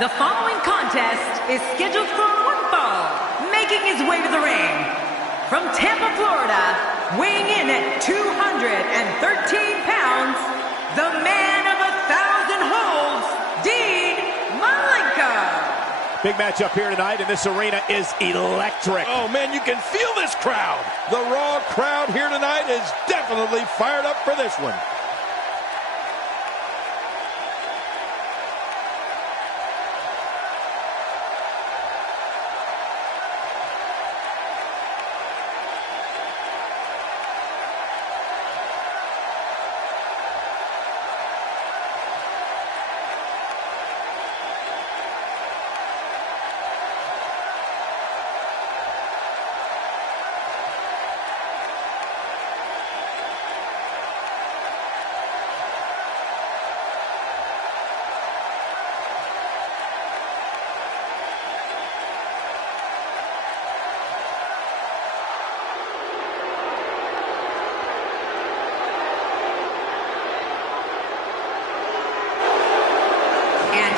The following contest is scheduled for one fall, making his way to the ring. From Tampa, Florida, weighing in at 213 pounds, the man of 1,000 holds, Malenko. Big matchup here tonight, and this arena is electric. Oh, man, you can feel this crowd. The Raw crowd here tonight is definitely fired up for this one.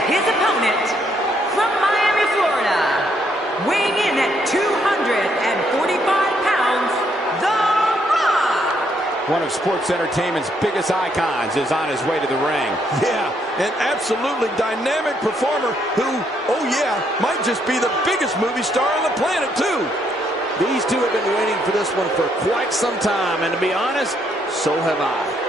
His opponent, from Miami, Florida, weighing in at 245 pounds, The Rock. One of sports entertainment's biggest icons is on his way to the ring. Yeah, an absolutely dynamic performer who, oh yeah, might just be the biggest movie star on the planet, too. These two have been waiting for this one for quite some time, and to be honest, so have I.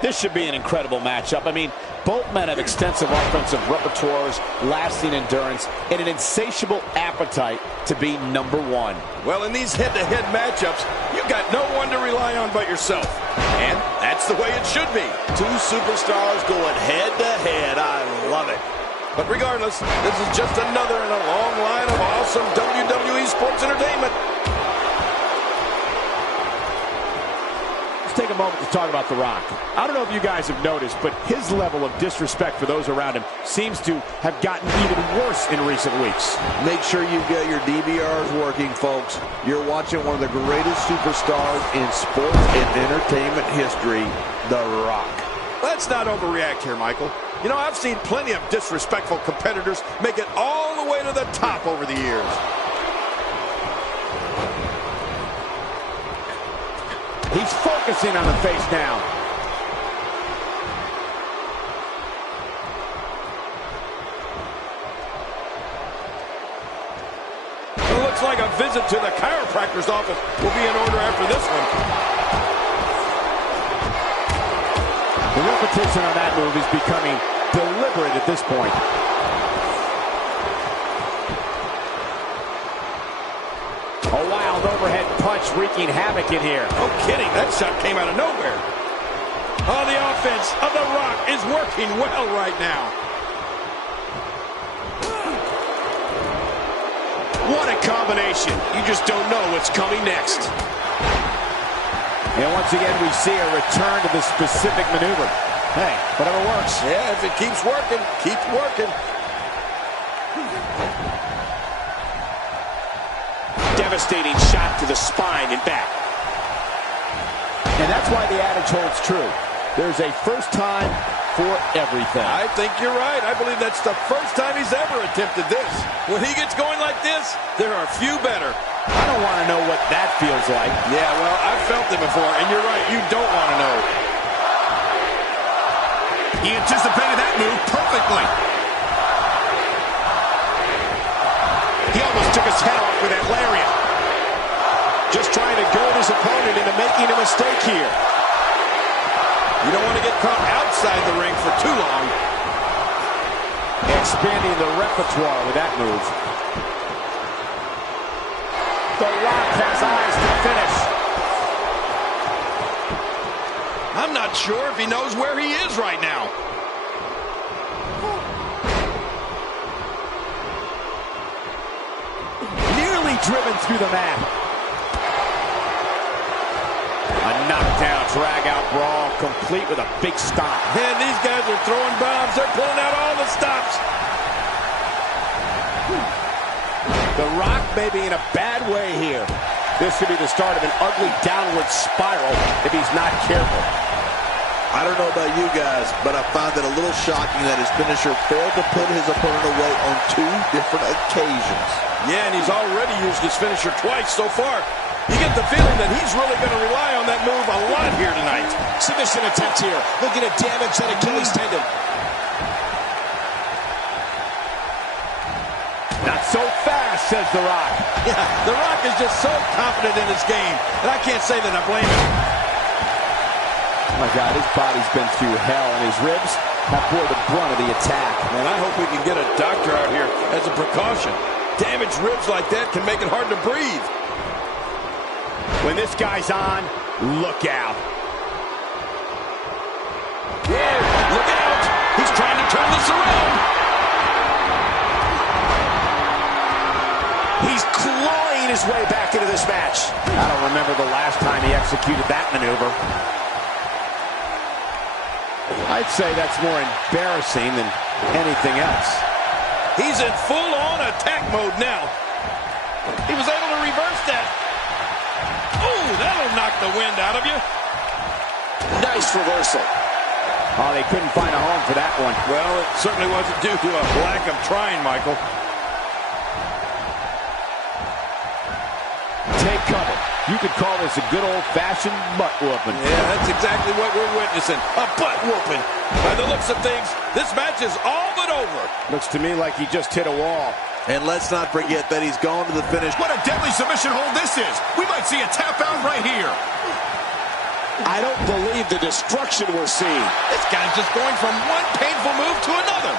This should be an incredible matchup. I mean, both men have extensive offensive repertoires, lasting endurance, and an insatiable appetite to be number one. Well, in these head-to-head matchups, you've got no one to rely on but yourself. And that's the way it should be. Two superstars going head-to-head. I love it. But regardless, this is just another in a long line of awesome WWE sports entertainment. Take a moment to talk about The Rock. I don't know if you guys have noticed, but his level of disrespect for those around him seems to have gotten even worse in recent weeks. Make sure you get your DVRs working, folks. You're watching one of the greatest superstars in sports and entertainment history, The Rock. Let's not overreact here, Michael. You know, I've seen plenty of disrespectful competitors make it all the way to the top over the years. He's focusing on the face now. It looks like a visit to the chiropractor's office will be in order after this one. The repetition on that move is becoming deliberate at this point. A wild overhead punch wreaking havoc in here. No kidding, that shot came out of nowhere. Oh, the offense of The Rock is working well right now. What a combination. You just don't know what's coming next. And once again, we see a return to the specific maneuver. Hey, whatever works. Yeah, if it keeps working, keep working. Devastating shot to the spine and back. And that's why the adage holds true. There's a first time for everything. I think you're right. I believe that's the first time he's ever attempted this. When he gets going like this, there are few better. I don't want to know what that feels like. Yeah, well, I've felt it before, and you're right. You don't want to know. He anticipated that move perfectly. He almost took his head off with that lariat. just trying to goad his opponent into making a mistake here. You don't want to get caught outside the ring for too long. Expanding the repertoire with that move. The Rock has eyes to finish. I'm not sure if he knows where he is right now. Nearly driven through the mat. A knockdown, drag-out brawl, complete with a big stomp. Man, these guys are throwing bombs. They're pulling out all the stops. The Rock may be in a bad way here. This could be the start of an ugly downward spiral if he's not careful. I don't know about you guys, but I find it a little shocking that his finisher failed to put his opponent away on 2 different occasions. Yeah, and he's already used his finisher twice so far. You get the feeling that he's really going to rely on that move a lot here tonight. Submission attempt here. Looking to damage that Achilles tendon. Not so fast, says The Rock. Yeah, The Rock is just so confident in his game, and I can't say that I blame him. Oh my God, his body's been through hell, and his ribs have bore the brunt of the attack. And I hope we can get a doctor out here as a precaution. Damaged ribs like that can make it hard to breathe. When this guy's on, look out. Whoa, look out! He's trying to turn this around. He's clawing his way back into this match. I don't remember the last time he executed that maneuver. I'd say that's more embarrassing than anything else. He's in full-on attack mode now. He was able to reverse that. Oh, that'll knock the wind out of you. Nice reversal. Oh, they couldn't find a home for that one. Well, it certainly wasn't due to a lack of trying, Michael. Take cover. You could call this a good old-fashioned butt whooping. Yeah, that's exactly what we're witnessing. A butt whooping. By the looks of things, this match is all but over. Looks to me like he just hit a wall. And let's not forget that he's gone to the finish. What a deadly submission hold this is. We might see a tap out right here. I don't believe the destruction we're seeing. This guy's just going from one painful move to another.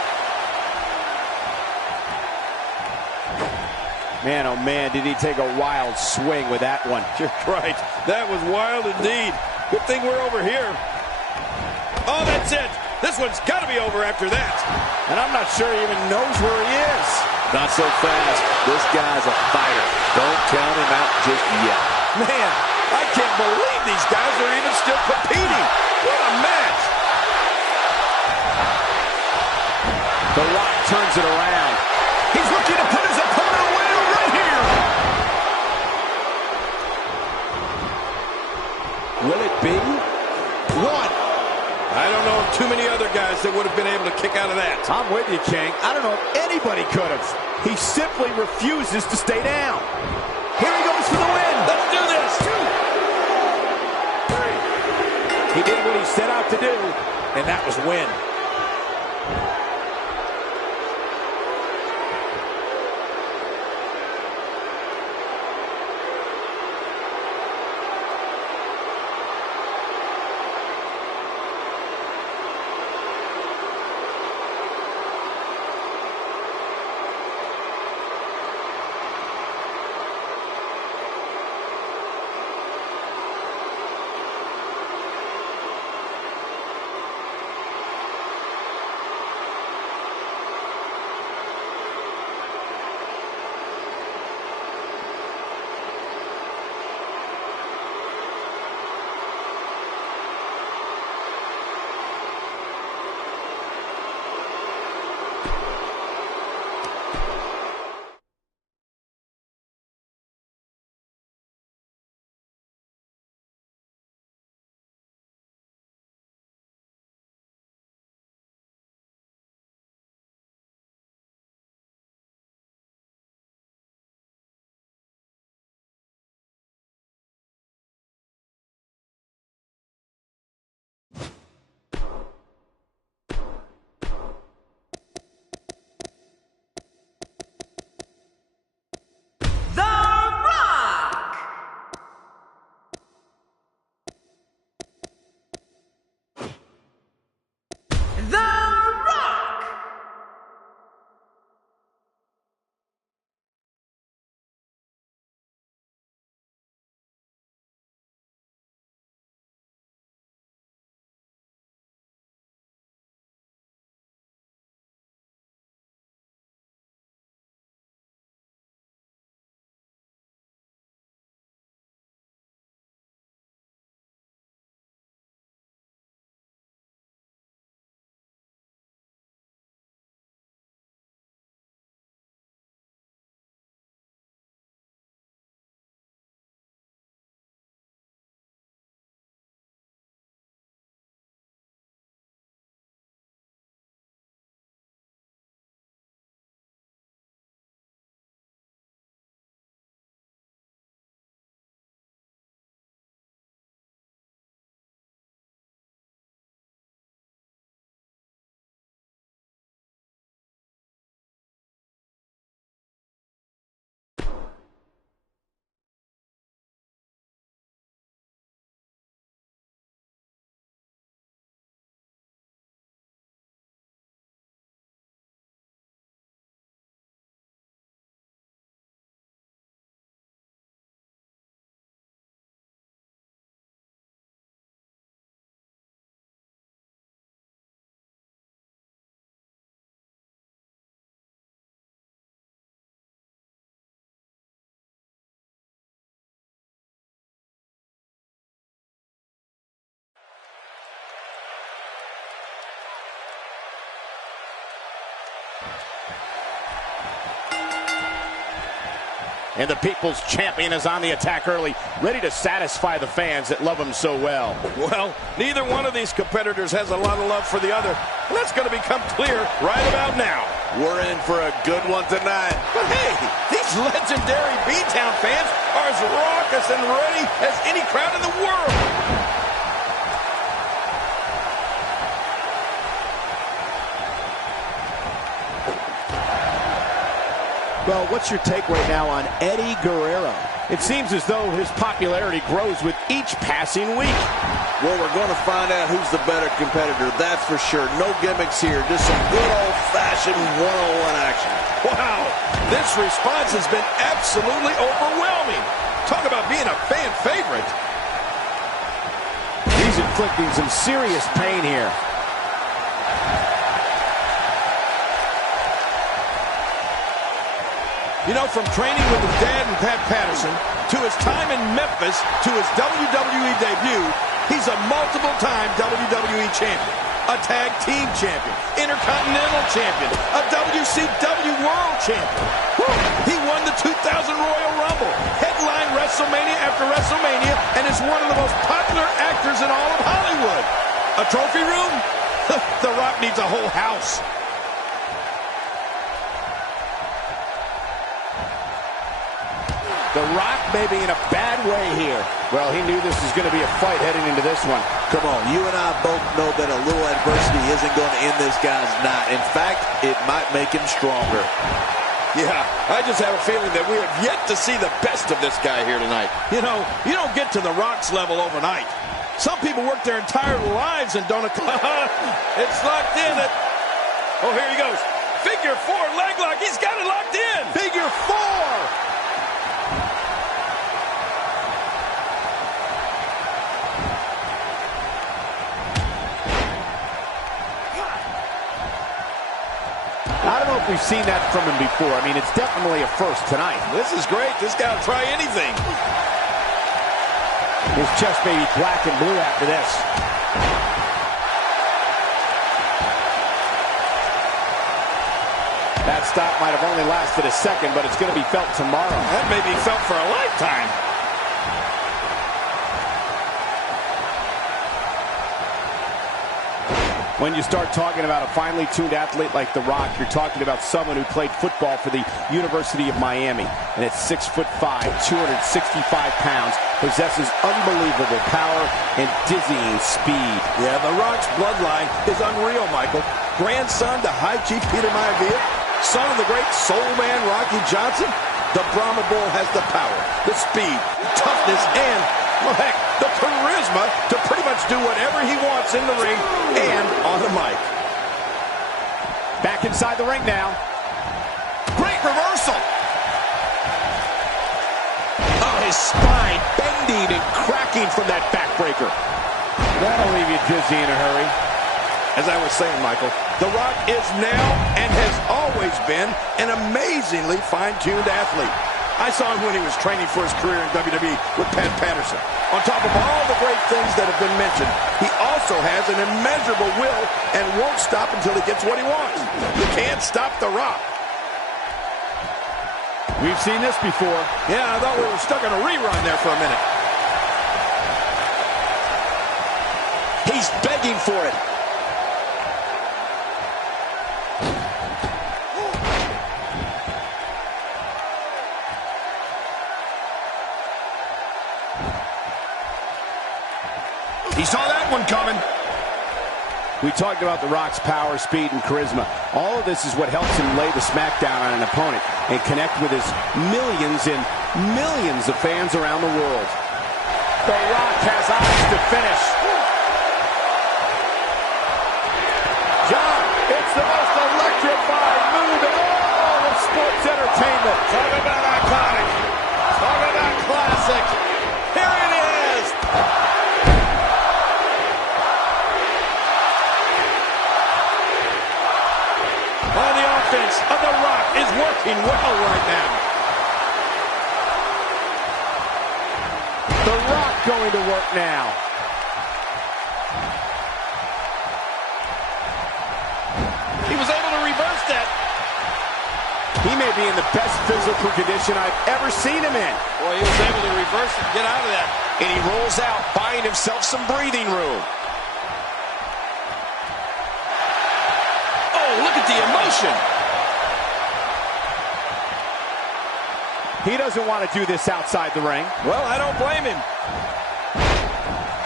Man, oh man, did he take a wild swing with that one. You're right. That was wild indeed. Good thing we're over here. Oh, that's it. This one's got to be over after that. And I'm not sure he even knows where he is. Not so fast. This guy's a fighter. Don't count him out just yet. Man, I can't believe these guys are even still competing. What a match. The Rock turns it around. He's looking to put his opponent away right here. Will it be? One. I don't know of too many other guys that would have been able to kick out of that. I'm with you, King. I don't know if anybody could have. He simply refuses to stay down. Here he goes for the win. Let's do this. 2, 3. He did what he set out to do, and that was win. And the People's Champion is on the attack early, ready to satisfy the fans that love him so well. Well, neither one of these competitors has a lot of love for the other. And that's going to become clear right about now. We're in for a good one tonight. But hey, these legendary B-Town fans are as raucous and ready as any crowd in the world. Well, what's your take right now on Eddie Guerrero? It seems as though his popularity grows with each passing week. Well, we're going to find out who's the better competitor, that's for sure. No gimmicks here, just some good old-fashioned one-on-one action. Wow, this response has been absolutely overwhelming. Talk about being a fan favorite. He's inflicting some serious pain here. You know, from training with his dad and Pat Patterson, to his time in Memphis, to his WWE debut, he's a multiple-time WWE champion, a tag team champion, intercontinental champion, a WCW world champion. Woo! He won the 2000 Royal Rumble, headlined WrestleMania after WrestleMania, and is one of the most popular actors in all of Hollywood. A trophy room? The Rock needs a whole house. The Rock may be in a bad way here. Well, he knew this was going to be a fight heading into this one. Come on, you and I both know that a little adversity isn't going to end this guy's night. In fact, it might make him stronger. Yeah, I just have a feeling that we have yet to see the best of this guy here tonight. You know, you don't get to the Rock's level overnight. Some people work their entire lives and don't... It's locked in. Oh, here he goes. Figure 4 leg lock. He's got it locked in. Figure 4. I don't know if we've seen that from him before. I mean, it's definitely a first tonight. This is great. This guy will try anything. His chest may be black and blue after this. That stop might have only lasted a second, but it's going to be felt tomorrow. That may be felt for a lifetime. When you start talking about a finely tuned athlete like The Rock, you're talking about someone who played football for the University of Miami. And at 6'5", 265 pounds, possesses unbelievable power and dizzying speed. Yeah, The Rock's bloodline is unreal, Michael. Grandson to High Chief Peter Maivia, son of the great soul man Rocky Johnson. The Brahma Bull has the power, the speed, toughness, and, well, heck, the charisma to pretty much do whatever he wants in the ring and on the mic. Back inside the ring now. Great reversal. Oh, his spine bending and cracking from that backbreaker. That'll leave you dizzy in a hurry. As I was saying, Michael, The Rock is now and has always been an amazingly fine-tuned athlete. I saw him when he was training for his career in WWE with Pat Patterson. On top of all the great things that have been mentioned, he also has an immeasurable will and won't stop until he gets what he wants. You can't stop The Rock. We've seen this before. Yeah, I thought we were stuck in a rerun there for a minute. He's begging for it. He saw that one coming. We talked about The Rock's power, speed, and charisma. All of this is what helps him lay the smackdown on an opponent and connect with his millions and millions of fans around the world. The Rock has eyes to finish. John, it's the most electrifying move in all of sports entertainment. Talk about iconic. Talk about classic. Here it is. On the offense, The Rock is working well right now. The Rock going to work now. He was able to reverse that. He may be in the best physical condition I've ever seen him in. Boy, he was able to reverse and get out of that. And he rolls out, buying himself some breathing room. Oh, look at the emotion. He doesn't want to do this outside the ring. Well, I don't blame him.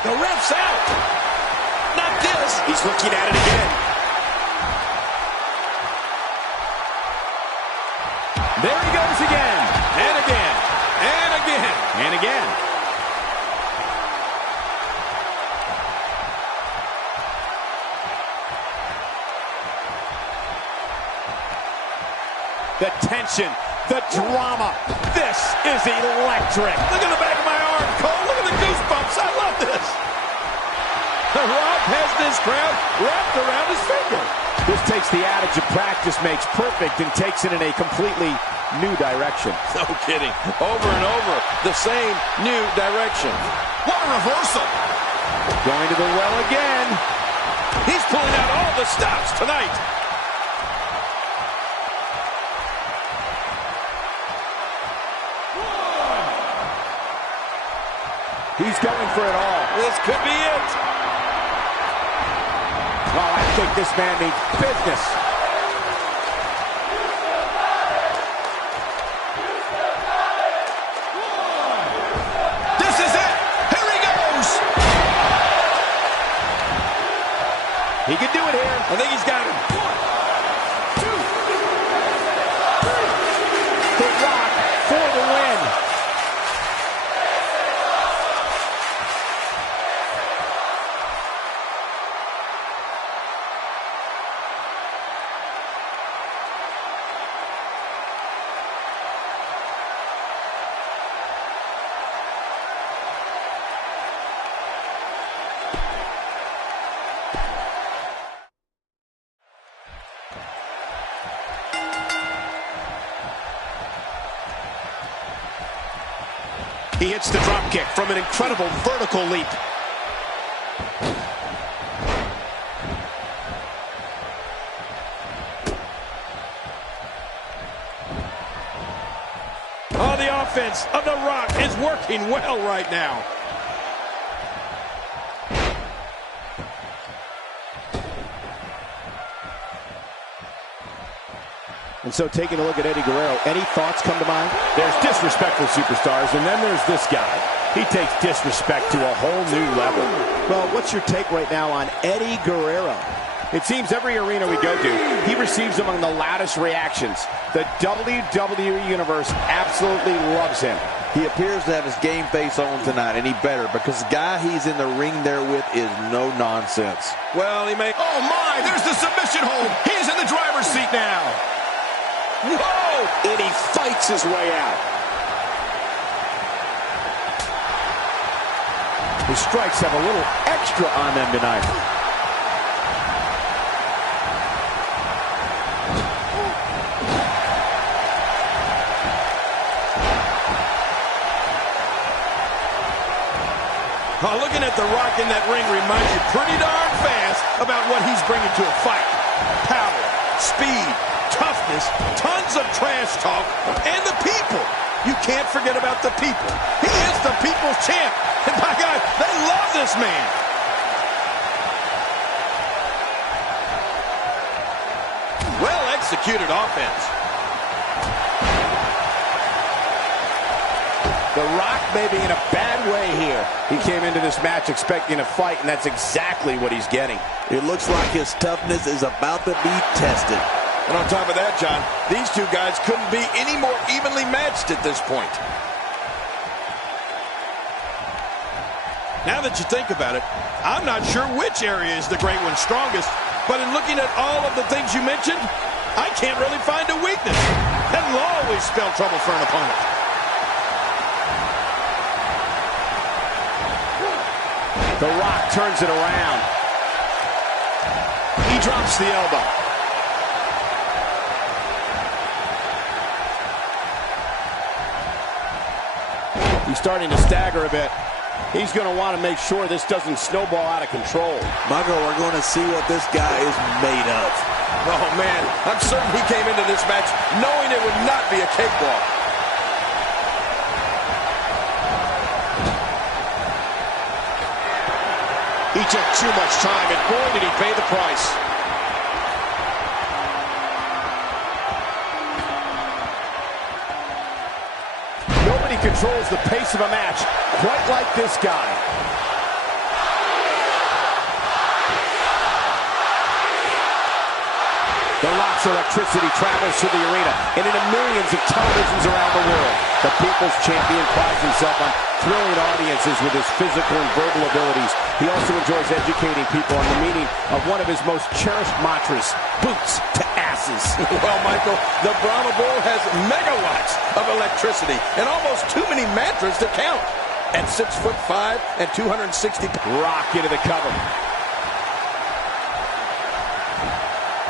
The ref's out. Not this. He's looking at it again. There he goes again. And again. And again. And again. The tension, the drama. This is electric. Look at the back of my arm, Cole. Look at the goosebumps. I love this. The Rock has this crowd wrapped around his finger. This takes the adage of practice makes perfect and takes it in a completely new direction. No kidding. Over and over, the same new direction. What a reversal. Going to the well again. He's pulling out all the stops tonight. He's going for it all. This could be it. Well, I think this man means business. This is it. Here he goes. He can do it here. I think he's got him. 1, 2, 3. The Rock for the win. He hits the drop kick from an incredible vertical leap. Oh, the offense of The Rock is working well right now. And so taking a look at Eddie Guerrero, any thoughts come to mind? There's disrespectful superstars, and then there's this guy. He takes disrespect to a whole new level. Well, what's your take right now on Eddie Guerrero? It seems every arena we go to, he receives among the loudest reactions. The WWE Universe absolutely loves him. He appears to have his game face on tonight, and he better, because the guy he's in the ring there with is no nonsense. Well, he may... Oh, my. There's the submission hold. He's in the driver's seat now. Whoa! And he fights his way out. His strikes have a little extra on them tonight. Oh, looking at The Rock in that ring reminds you pretty darn fast about what he's bringing to a fight. Power, speed, toughness, tons of trash talk, and the people. You can't forget about the people. He is the people's champ. And my God, they love this man. Well executed offense. The Rock may be in a bad way here. He came into this match expecting a fight, and that's exactly what he's getting. It looks like his toughness is about to be tested. And on top of that, John, these two guys couldn't be any more evenly matched at this point. Now that you think about it, I'm not sure which area is the Great One's strongest, but in looking at all of the things you mentioned, I can't really find a weakness. That will always spell trouble for an opponent. The Rock turns it around. He drops the elbow. He's starting to stagger a bit. He's going to want to make sure this doesn't snowball out of control. Michael, we're going to see what this guy is made of. Oh, man, I'm certain he came into this match knowing it would not be a cakewalk. He took too much time, and boy, did he pay the price. Nobody controls the pace of a match quite like this guy. The Rock's electricity travels through the arena and into millions of televisions around the world. The People's Champion prides himself on thrilling audiences with his physical and verbal abilities. He also enjoys educating people on the meaning of one of his most cherished mantras, boots to asses. Well, Michael, the Brahma Bull has megawatts of electricity and almost too many mantras to count. At 6'5" and 260 Rock into the cover.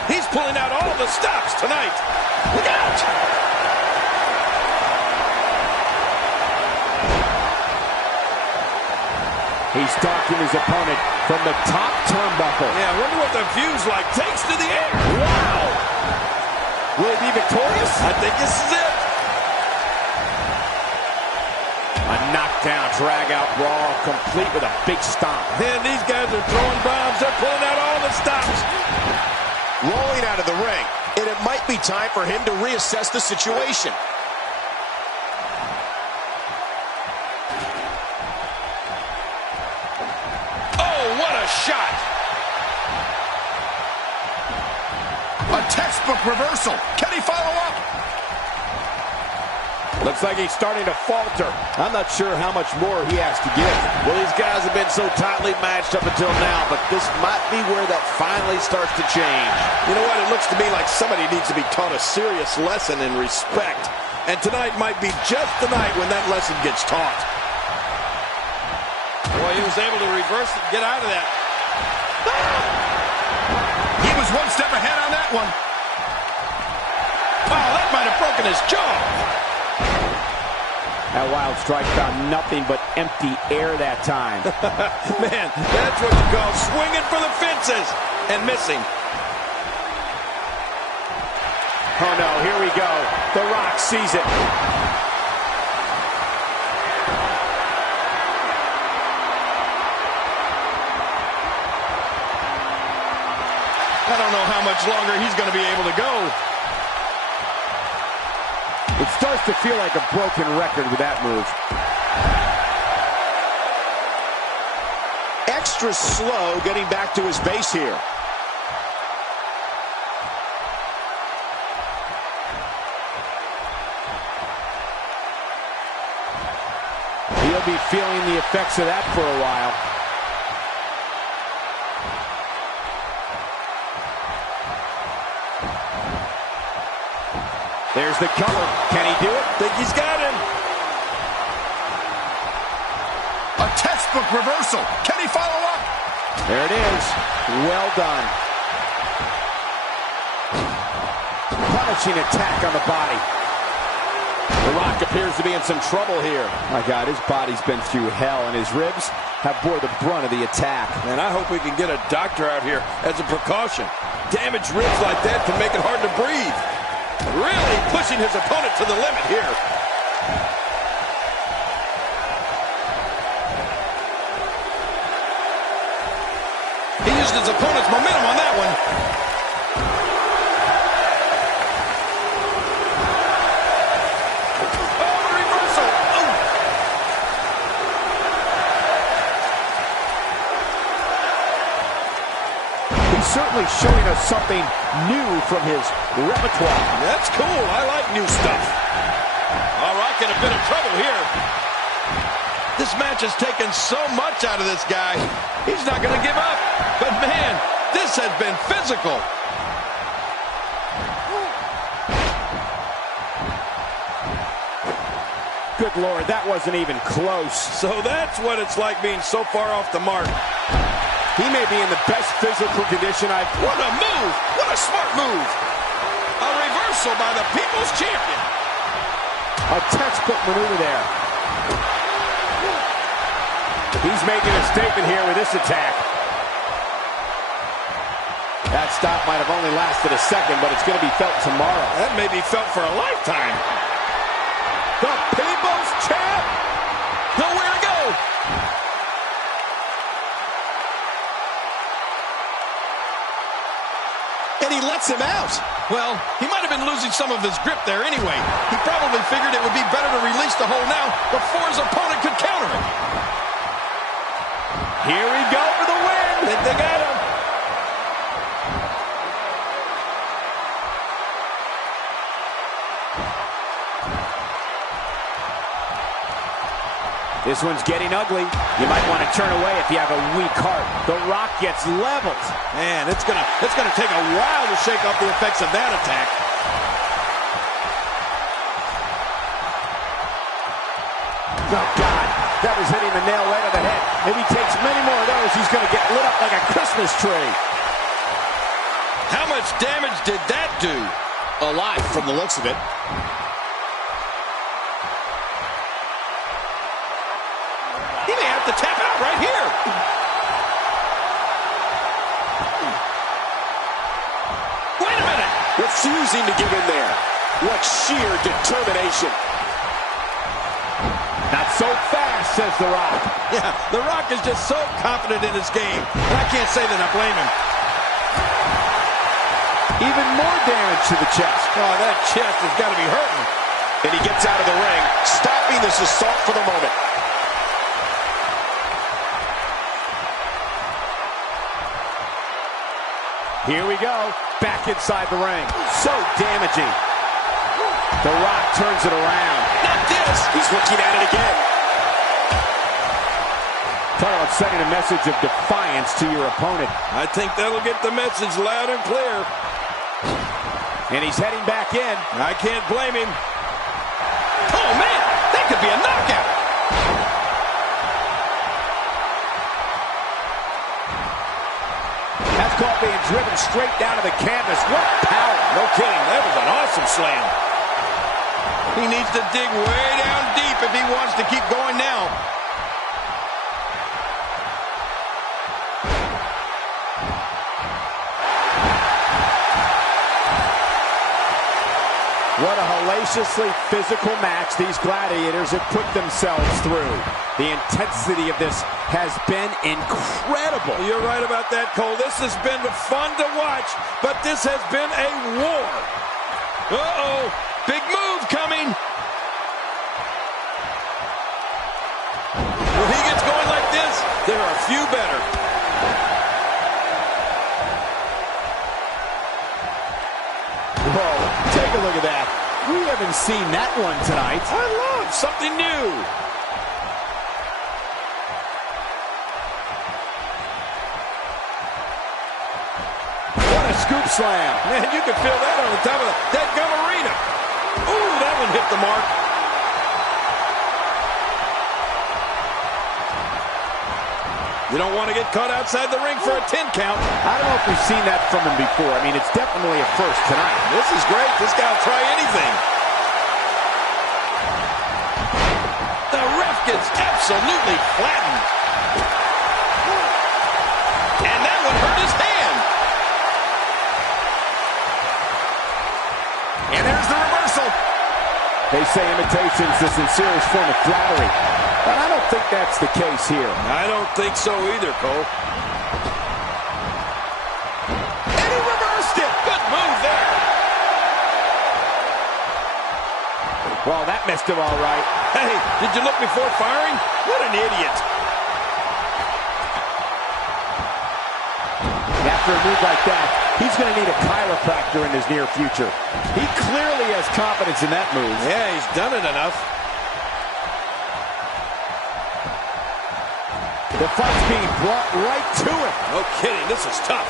He's pulling out all the stops tonight. Look out! He's stalking his opponent from the top turnbuckle. Yeah, I wonder what the view's like. Takes to the air. Wow! Will he be victorious? I think this is it. A knockdown, drag-out brawl, complete with a big stomp. Man, these guys are throwing bombs. They're pulling out all the stops. Rolling out of the ring, and it might be time for him to reassess the situation. Oh, what a shot! A textbook reversal. Can he follow up? Looks like he's starting to falter. I'm not sure how much more he has to give. Well, these guys have been so tightly matched up until now, but this might be where that finally starts to change. You know what? It looks to me like somebody needs to be taught a serious lesson in respect. And tonight might be just the night when that lesson gets taught. Boy, he was able to reverse it and get out of that. He was one step ahead on that one. Wow, that might have broken his jaw. That wild strike found nothing but empty air that time. Man, that's what you call swinging for the fences and missing. Oh no, here we go. The Rock sees it. I don't know how much longer he's going to be able to go. It starts to feel like a broken record with that move. Extra slow getting back to his base here. He'll be feeling the effects of that for a while. There's the cover. Can he do it? Think he's got him. A textbook reversal. Can he follow up? There it is. Well done. Punishing attack on the body. The Rock appears to be in some trouble here. My God, his body's been through hell, and his ribs have bore the brunt of the attack. And I hope we can get a doctor out here as a precaution. Damaged ribs like that can make it hard to breathe. Really pushing his opponent to the limit here. He used his opponent's momentum on that one. Oh, the reversal. Oh. He's certainly showing us something new from his repertoire. That's cool. I like new stuff. All right, in a bit of trouble here. This match has taken so much out of this guy. He's not going to give up. But, man, this has been physical. Good Lord, that wasn't even close. So that's what it's like being so far off the mark. He may be in the best physical condition I've... What a move! What a smart move! A reversal by the People's Champion. A textbook maneuver there. He's making a statement here with this attack. That stop might have only lasted a second, but it's going to be felt tomorrow. That may be felt for a lifetime. The People's Champ! Nowhere to go! And he lets him out. Well, he might have been losing some of his grip there anyway. He probably figured it would be better to release the hold now before his opponent could counter it. Here we go for the win! They got him. This one's getting ugly. You might want to turn away if you have a weak heart. The Rock gets leveled. Man, it's gonna take a while to shake off the effects of that attack. Oh, God. That was hitting the nail right on the head. If he takes many more of those, he's going to get lit up like a Christmas tree. How much damage did that do? A lot from the looks of it. He may have to tap out right here. Wait a minute. Refusing to give in there. What sheer determination. Not so fast, says The Rock. Yeah, The Rock is just so confident in his game. And I can't say that I blame him. Even more damage to the chest. Oh, that chest has got to be hurting. And he gets out of the ring, stopping this assault for the moment. Here we go. Back inside the ring. So damaging. The Rock turns it around. Not this. He's looking at it again. Talk about sending a message of defiance to your opponent. I think that'll get the message loud and clear. And he's heading back in. I can't blame him. Oh, man, that could be a knockout. That's called being driven straight down to the canvas. What power. No kidding, that was an awesome slam. He needs to dig way down deep if he wants to keep going now. What a hellaciously physical match these gladiators have put themselves through. The intensity of this has been incredible. You're right about that, Cole. This has been fun to watch, but this has been a war. Uh-oh, big move coming. When he gets going like this, there are a few better. Whoa, take a look at that. We haven't seen that one tonight. I love something new. What a scoop slam. Man, you could feel that on the top of that gum arena. Ooh, that one hit the mark. You don't want to get caught outside the ring for a 10 count. I don't know if we've seen that from him before. I mean, it's definitely a first tonight. This is great. This guy will try anything. The ref gets absolutely flattened. And that one hurt his hand. And there's the reversal. They say imitation's the sincerest form of flattery. But I don't think that's the case here. I don't think so either, Cole. And he reversed it. Good move there. Well, that missed him all right. Hey, did you look before firing? What an idiot. After a move like that, he's going to need a chiropractor in his near future. He clearly has confidence in that move. Yeah, he's done it enough. The fight's being brought right to him. No kidding, this is tough.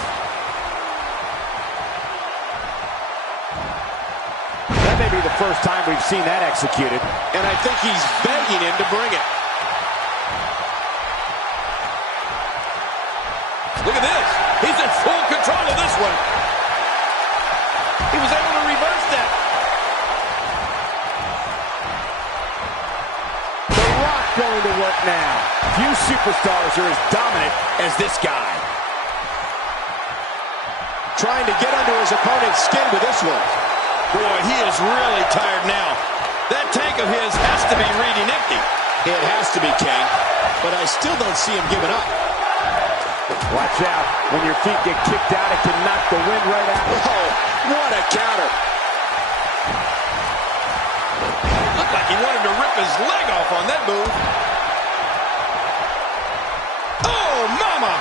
That may be the first time we've seen that executed. And I think he's begging him to bring it. Look at this. He's in full control of this one. He was able to reverse that. The Rock going to work now. Few superstars are as dominant as this guy. Trying to get under his opponent's skin with this one. Boy, he is really tired now. That tank of his has to be reading empty. It has to be, King, but I still don't see him giving up. Watch out. When your feet get kicked out, it can knock the wind right out. Oh, what a counter. Looked like he wanted to rip his leg off on that move. Oh, mama!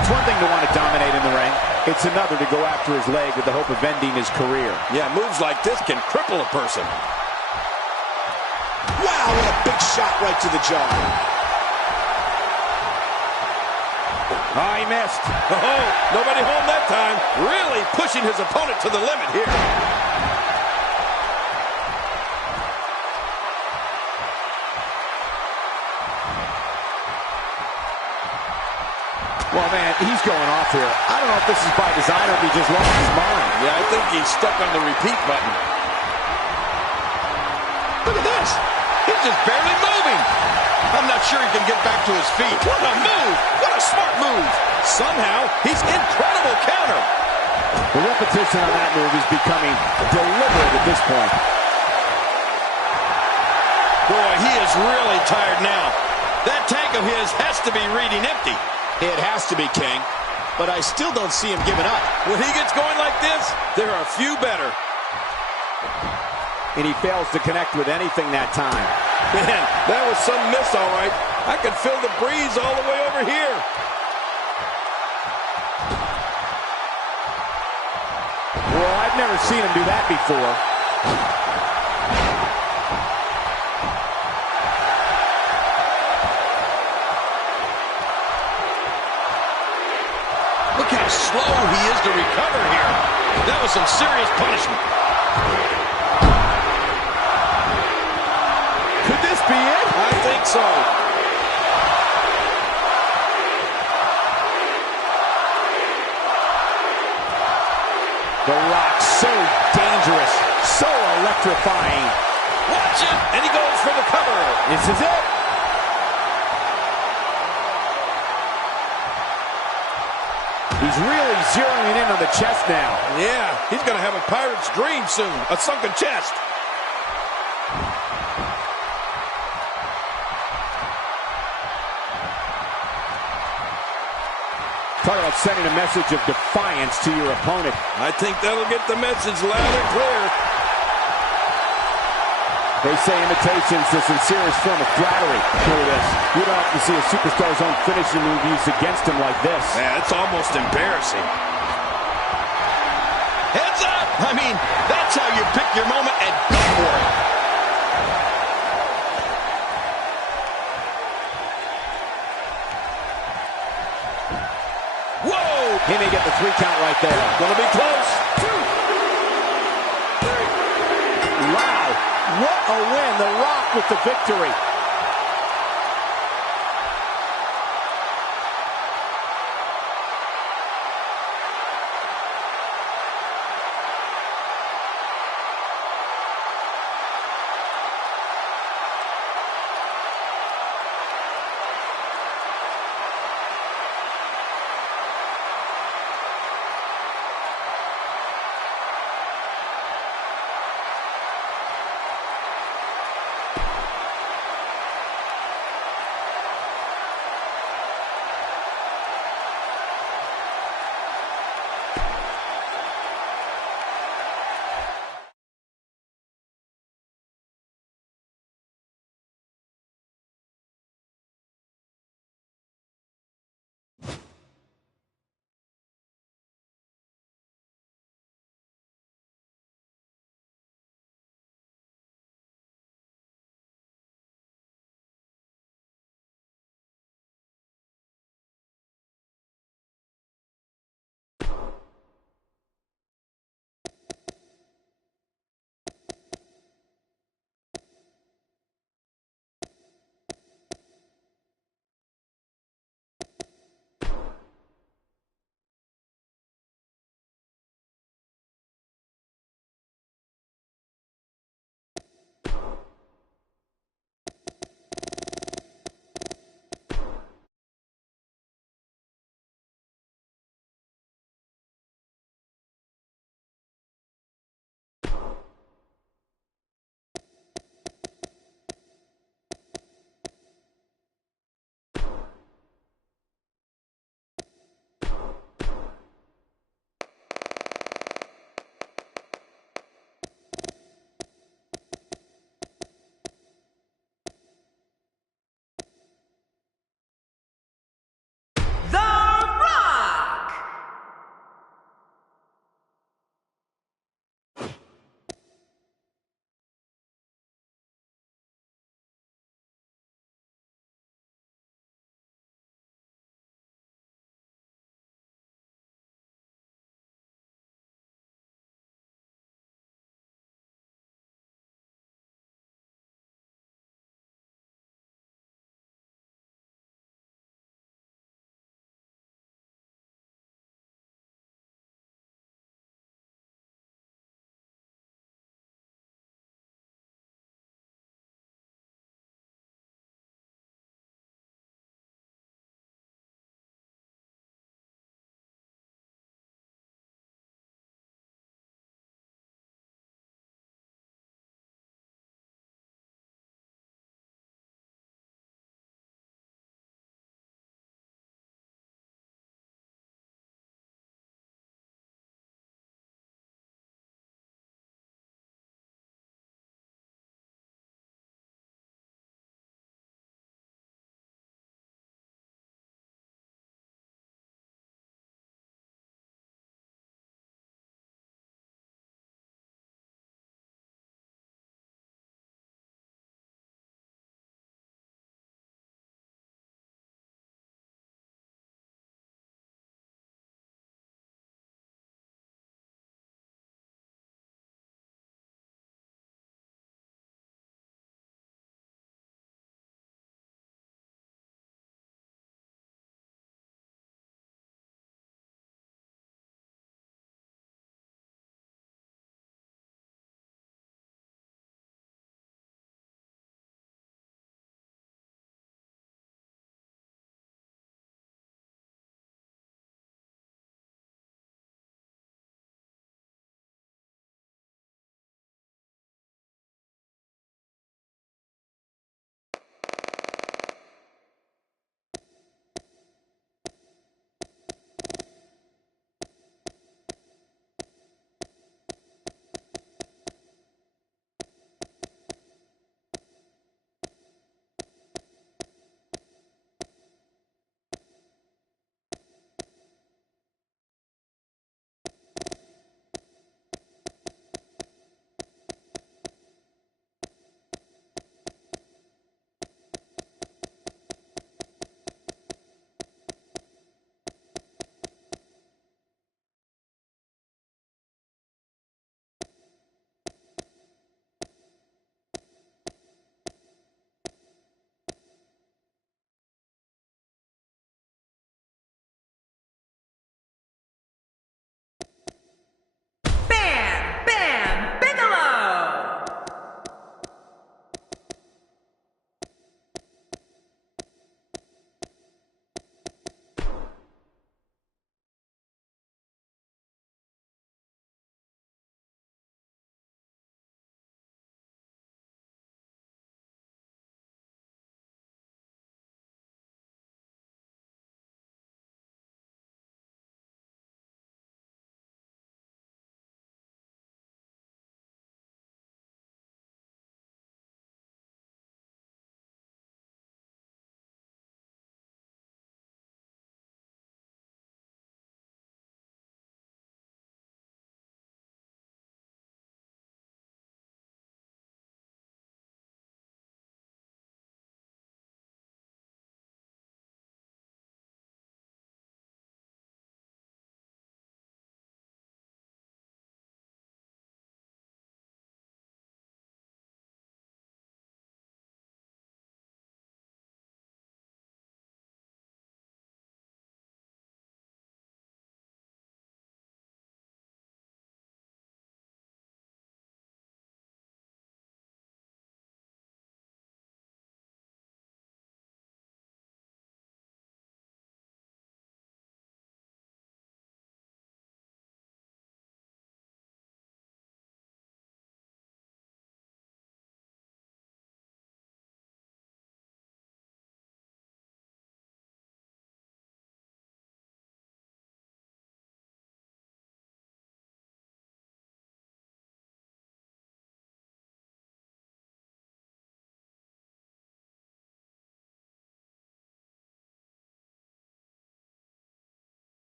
It's one thing to want to dominate in the ring. It's another to go after his leg with the hope of ending his career. Yeah, moves like this can cripple a person. Wow, what a big shot right to the jaw. Oh, he missed. Oh, nobody home that time. Really pushing his opponent to the limit here. Well, man, he's going off here. I don't know if this is by design or if he just lost his mind. Yeah, I think he's stuck on the repeat button. Look at this. He's just barely moving. I'm not sure he can get back to his feet. What a move. What a smart move. Somehow, he's incredible counter. The repetition on that move is becoming deliberate at this point. Boy, he is really tired now. That tank of his has to be reading empty. It has to be, King, but I still don't see him giving up. When he gets going like this, there are a few better. And he fails to connect with anything that time. Man, that was some miss, all right. I could feel the breeze all the way over here. Well, I've never seen him do that before. Look how slow he is to recover here. That was some serious punishment. Could this be it? I think so. The Rock, so dangerous, so electrifying. Watch it, and he goes for the cover. This is it. He's really zeroing in on the chest now. Yeah, he's going to have a pirate's dream soon. A sunken chest. Talk about sending a message of defiance to your opponent. I think that'll get the message loud and clear. They say imitation's the sincerest form of flattery. Hear this. You don't have to see a superstar's own finishing move used against him like this. Man, it's almost embarrassing. Heads up! I mean, that's how you pick your moment and go for it. Whoa! He may get the 3 count right there. Gonna be close. 2, 3. Wow! What a win. The Rock with the victory.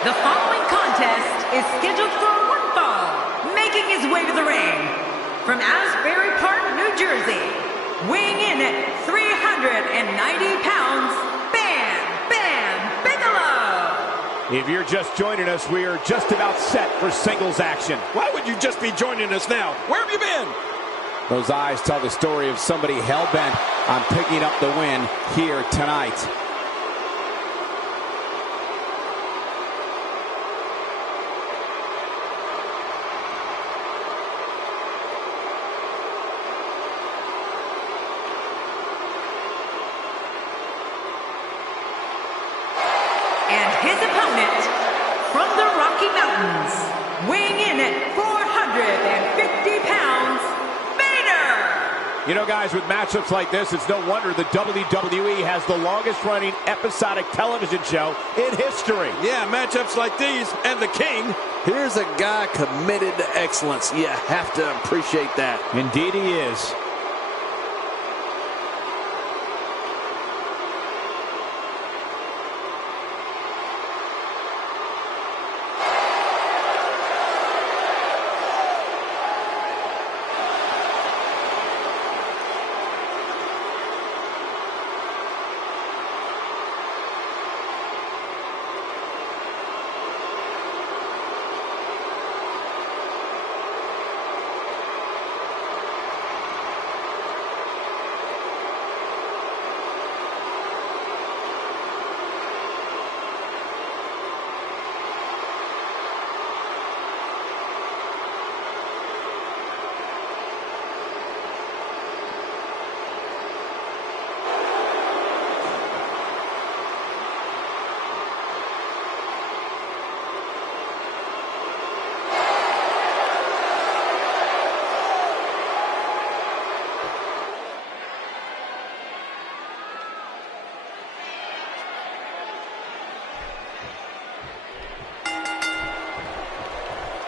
The following contest is scheduled for one fall, making his way to the ring. From Asbury Park, New Jersey, weighing in at 390 pounds, Bam Bam Bigelow. If you're just joining us, we are just about set for singles action. Why would you just be joining us now? Where have you been? Those eyes tell the story of somebody hell-bent on picking up the win here tonight. And his opponent, from the Rocky Mountains, weighing in at 450 pounds, Vader! You know, guys, with matchups like this, it's no wonder the WWE has the longest-running episodic television show in history. Yeah, matchups like these, and the King. Here's a guy committed to excellence. You have to appreciate that. Indeed he is.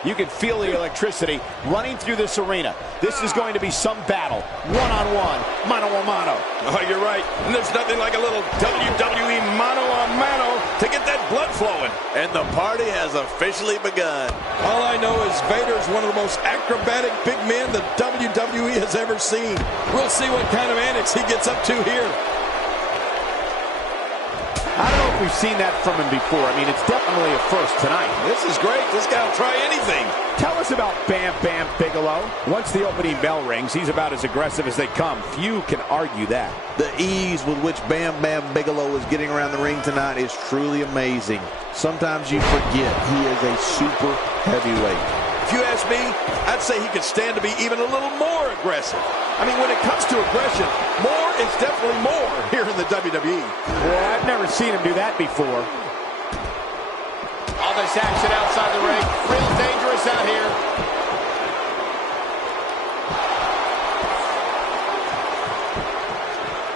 You can feel the electricity running through this arena. This is going to be some battle. One-on-one, mano-a-mano. Oh, you're right. And there's nothing like a little WWE mano-a-mano to get that blood flowing. And the party has officially begun. All I know is Vader's one of the most acrobatic big men the WWE has ever seen. We'll see what kind of antics he gets up to here. I don't know if we've seen that from him before. I mean, it's definitely a first tonight. This is great. This guy will try anything. Tell us about Bam Bam Bigelow. Once the opening bell rings, he's about as aggressive as they come. Few can argue that. The ease with which Bam Bam Bigelow is getting around the ring tonight is truly amazing. Sometimes you forget he is a super heavyweight. If you ask me, I'd say he could stand to be even a little more aggressive. I mean, when it comes to aggression, more is definitely more here in the WWE. Well, I've never seen him do that before. All this action outside the ring, real dangerous out here.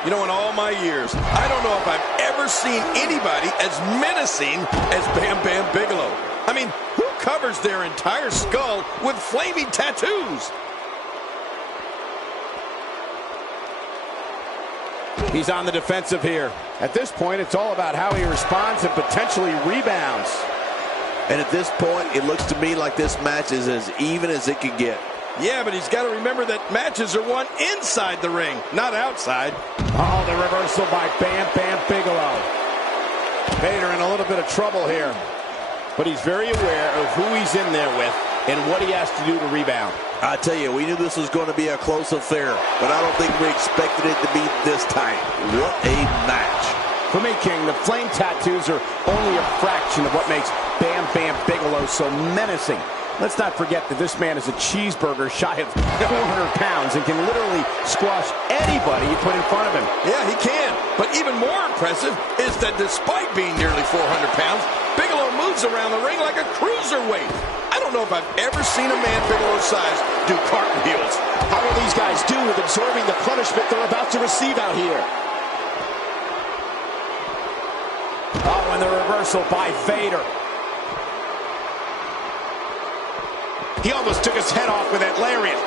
You know, in all my years, I don't know if I've ever seen anybody as menacing as Bam Bam Bigelow. I mean, who covers their entire skull with flaming tattoos? He's on the defensive here. At this point, it's all about how he responds and potentially rebounds. And at this point, it looks to me like this match is as even as it could get. Yeah, but he's got to remember that matches are won inside the ring, not outside. Oh, the reversal by Bam Bam Bigelow. Vader in a little bit of trouble here. But he's very aware of who he's in there with and what he has to do to rebound. I tell you, we knew this was going to be a close affair, but I don't think we expected it to be this tight. What a match. For me, King, the flame tattoos are only a fraction of what makes Bam Bam Bigelow so menacing. Let's not forget that this man is a cheeseburger shy of 400 pounds and can literally squash anybody you put in front of him. Yeah, he can. But even more impressive is that despite being nearly 400 pounds, Bigelow moves around the ring like a cruiserweight. I don't know if I've ever seen a man Bigelow's size do cartwheels. How will these guys do with absorbing the punishment they're about to receive out here? Oh, and the reversal by Vader. He almost took his head off with that lariat.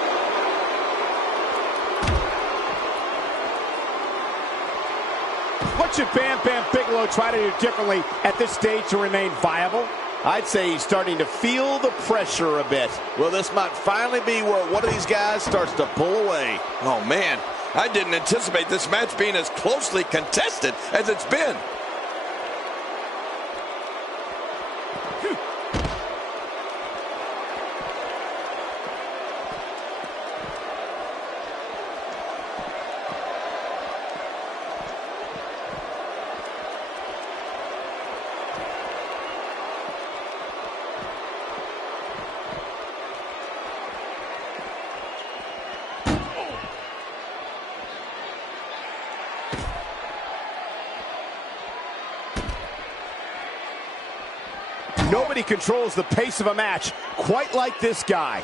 What should Bam Bam Bigelow try to do differently at this stage to remain viable? I'd say he's starting to feel the pressure a bit. Well, this might finally be where one of these guys starts to pull away. Oh, man. I didn't anticipate this match being as closely contested as it's been. Nobody controls the pace of a match quite like this guy.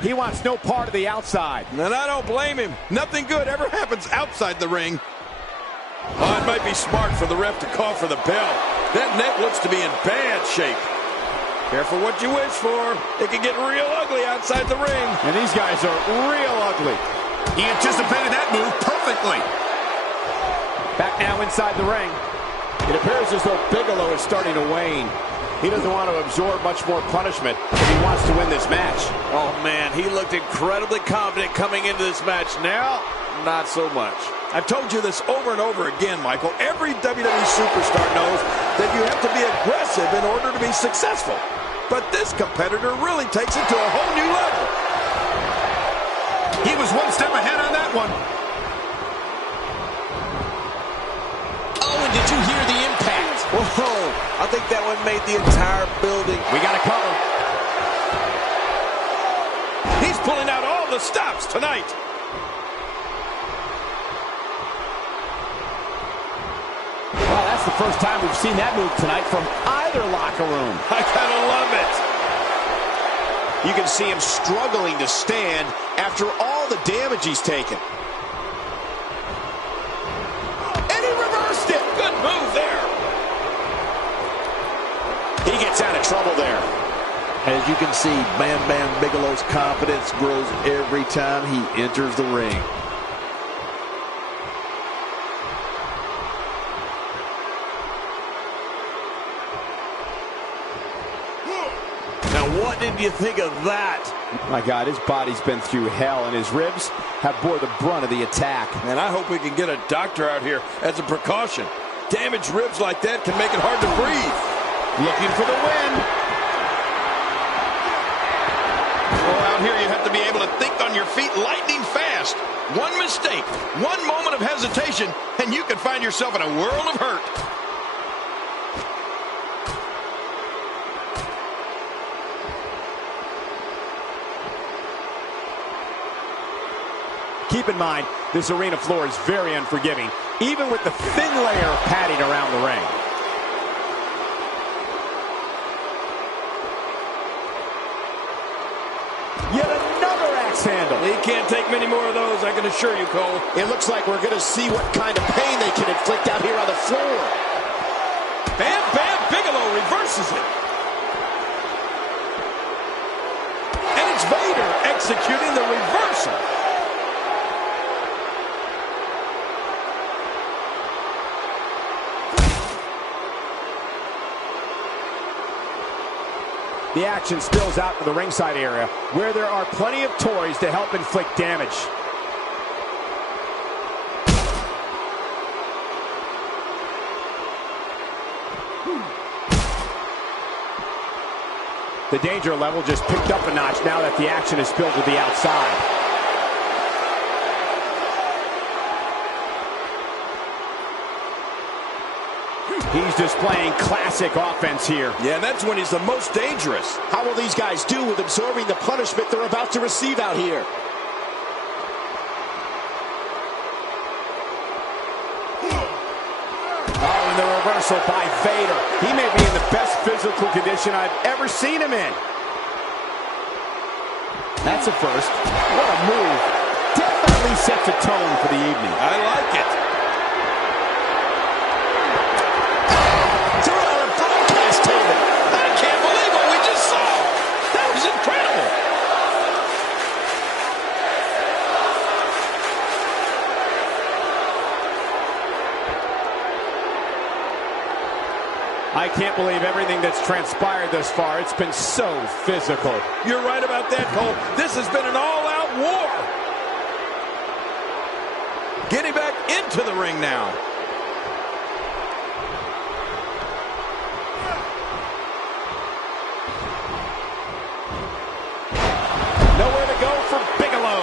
He wants no part of the outside. And I don't blame him. Nothing good ever happens outside the ring. Oh, it might be smart for the ref to call for the bell. That net looks to be in bad shape. Careful what you wish for. It can get real ugly outside the ring. And these guys are real ugly. He anticipated that move perfectly. Back now inside the ring. It appears as though Bigelow is starting to wane. He doesn't want to absorb much more punishment if he wants to win this match. Oh, man, he looked incredibly confident coming into this match. Now, not so much. I've told you this over and over again, Michael. Every WWE superstar knows that you have to be aggressive in order to be successful. But this competitor really takes it to a whole new level. He was one step ahead on that one. Oh, and did you hear the impact? Whoa, I think that one made the entire building. We got to cover. He's pulling out all the stops tonight. Well, that's the first time we've seen that move tonight from either locker room. I gotta love it. You can see him struggling to stand after all the damage he's taken. And he reversed it. Good move there. He gets out of trouble there. As you can see, Bam Bam Bigelow's confidence grows every time he enters the ring. Now, what did you think of that? My God, his body's been through hell, and his ribs have bore the brunt of the attack. And I hope we can get a doctor out here as a precaution. Damaged ribs like that can make it hard to breathe. Looking for the win. Oh, out here you have to be able to think on your feet lightning fast. One mistake, one moment of hesitation, and you can find yourself in a world of hurt. Keep in mind, this arena floor is very unforgiving, even with the thin layer of padding around the ring. Yet another axe handle. He can't take many more of those, I can assure you, Cole. It looks like we're going to see what kind of pain they can inflict out here on the floor. Bam Bam Bigelow reverses it. And it's Vader executing the reversal. The action spills out to the ringside area, where there are plenty of toys to help inflict damage. The danger level just picked up a notch now that the action is spilled to the outside. He's displaying classic offense here. Yeah, and that's when he's the most dangerous. How will these guys do with absorbing the punishment they're about to receive out here? Oh, and the reversal by Vader. He may be in the best physical condition I've ever seen him in. That's a first. What a move. Definitely sets a tone for the evening. I like it. I can't believe everything that's transpired thus far. It's been so physical. You're right about that, Cole. This has been an all-out war. Getting back into the ring now. Nowhere to go for Bigelow.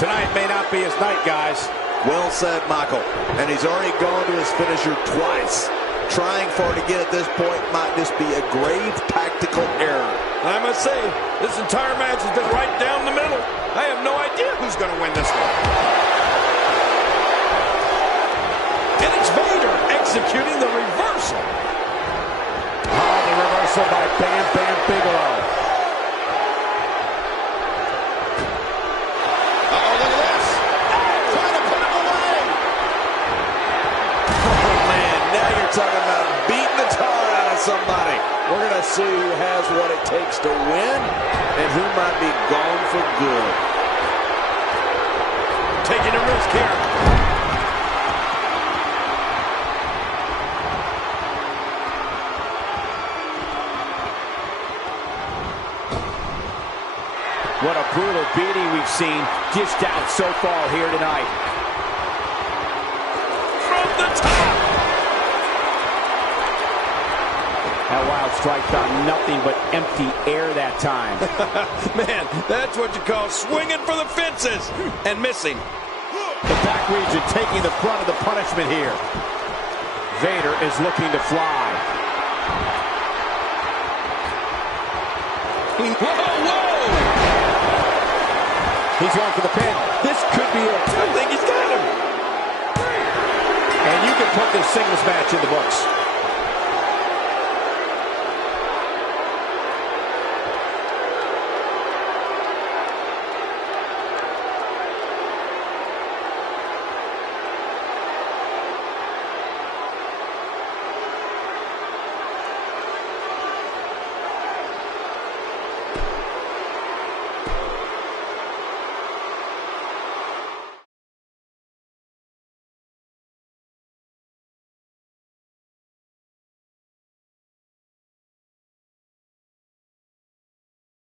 Tonight may not be his night, guys. Well said, Michael. And he's already gone to his finisher twice. Trying for it again at this point might just be a grave tactical error. I must say, this entire match has been right down the middle. I have no idea who's going to win this one. And it's Vader executing the reversal. Oh, the reversal by Bam Bam Bigelow. Talking about beating the tar out of somebody. We're going to see who has what it takes to win and who might be gone for good. Taking a risk here. What a brutal beating we've seen dished out so far here tonight. From the top. That wild strike found nothing but empty air that time. Man, that's what you call swinging for the fences and missing. The back region taking the brunt of the punishment here. Vader is looking to fly. Whoa, whoa! He's going for the pin. This could be it. I think he's got him. And you can put this singles match in the books.